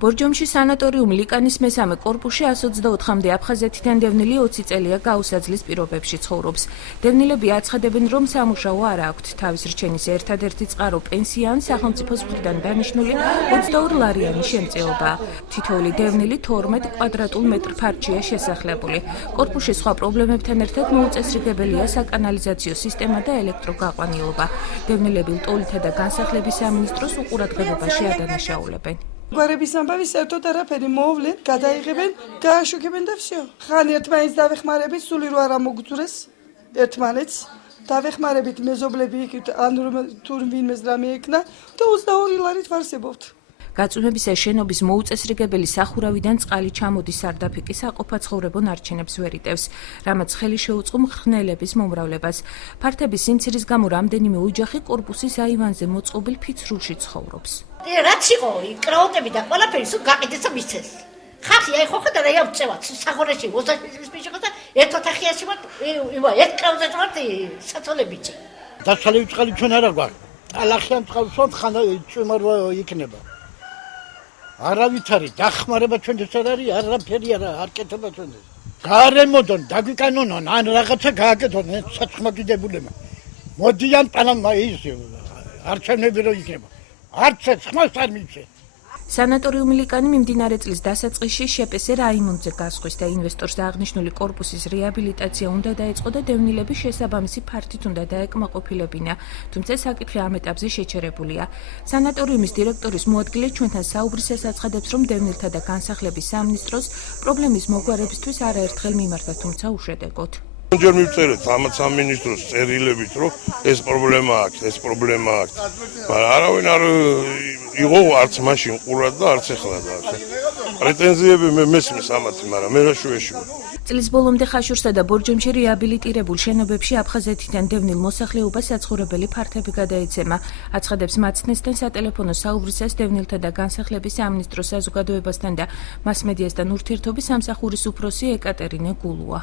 ბორჯომში სანატორიუმ ლიკანის მესამე კორპუსში 124-მდე აფხაზეთიდან დევნილი 20 წელია გაუსაძლის პირობებში ცხოვრობს. დევნილები აცხადებენ, რომ სამუშაო არ აქვთ. თავის რჩენის ერთადერთი წყარო პენსია ან სახელმწიფოს მხრიდან დანიშნული 22 ლარიანი შემწეობაა. თითოეული დევნილი 12 კვადრატულ მეტრ ფართშია შესახლებული. კორპუსში სხვა პრობლემებთან ერთად მოუწესრიგებელია საკანალიზაციო სისტემა და ელექტროგაყვანილობა. დევნილები ლტოლითა და განსახლების სამინისტროს უყურადღებობაში ადანაშაულებენ. გვარების ამბავი საერთოდ არაფერი მოვლენ, გადაიღებენ, გააშუქებენ და всё. ხან ერთმანეთს დავეხმარებით, სული რო არ მოგძურეს ერთმანეთს. დავეხმარებით მეზობლები იქით, ან თუ ვინმეს რამე ეკნა და 22 ლარით ვარსებობთ. გაწვიმების ეს შენობის მოუწესრიგებელი სახურავიდან წყალი ჩამოდის, სარდაფიკი საყოფაცხოვრებო ნარჩენებს ვერ იტევს, რამაც ხელი შეუწყო მხნელების მომრავლებას. ფართების სიმცირის გამო რამდენიმე ოჯახი კორპუსის აივანზე მოწყობილ ფიცრულში ცხოვრობს. რაც იყო კრაუტები და ყველაფერი სულ გაყიდეს და მისცეს. ხალხი აი ხო ხედავ რა წევათ სახურაში 20 მიშიღა და ერთ ოთახიაში ვარ, ერთ კრაუტზე ვარ საწოლებიჭი. დასხალი წყალი ჩვენ არა გვაქვს. ალახიან წყალსვათ ხანა ჭმარო იქნება. არავითარი დახმარება ჩვენთვის არ არის, არაფერი არ კეთება ჩვენთვის. გარემოდონ, დაგვიკანონონ, ან რაღაცა გააკეთონ საცხმაკიდებულებმა. მოდიან პანამა ის არჩევნები რო იქნება. არც ხმას არ მიცე. სანატორიუმ ლიკანი მიმდინარე წლის დასაწყისში შეპესე რაიმონდზე გასხვის და ინვესტორს აღნიშნული კორპუსის რეაბილიტაცია უნდა დაეწყო და დევნილები შესაბამისი ფართით უნდა დაეკმაყოფილებინა, თუმცა საკითხი ამ ეტაპზე შეჩერებულია. სანატორიუმის დირექტორის მოადგილე ჩვენთან საუბრისას აცხადებს, რომ დევნილთა და განსახლების სამინისტროს პრობლემის მოგვარებისთვის არაერთხელ მიმართა, თუმცა უშედეგოდ. ჯერ მივწერეთ ამათ სამინისტროს წერილებით, რომ ეს პრობლემა აქვს, ეს პრობლემა აქვს. მაგრამ არავინ არ იყო არც მაშინ ყურად და არც ეხლა და პრეტენზიები მე მესმის ამათი, მაგრამ მე რა შუეშია. წლის ბოლომდე ხაშურსა და ბორჯომში რეაბილიტირებულ შენობებში აფხაზეთიდან დევნილ მოსახლეობას საცხოვრებელი ფართები გადაეცემა. აცხადებს მაცნესთან სატელეფონო საუბრისას დევნილთა და განსახლების სამინისტროს საზოგადოებასთან და მასმედიასთან ურთიერთობის სამსახურის უფროსი ეკატერინე გულუა.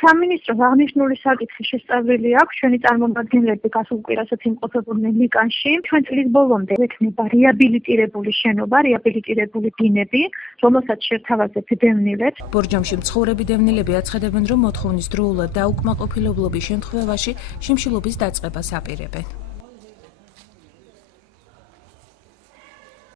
სამინისტროს აღნიშნული საკითხი შესწავლილი აქვს. ჩვენი წარმომადგენლები გასულ კვირასაც იმყოფებოდნენ ლიკანში. ჩვენ წლის ბოლომდე ექნება რეაბილიტირებული შენობა, რეაბილიტირებული ბინები, რომელსაც შერთავაზებთ დევნილებს. ბორჯომში მცხოვრები დევნილები აცხადებენ, რომ მოთხოვნის დროულად დაუკმაყოფილებლობის შემთხვევაში შიმშილობის დაწყებას აპირებენ.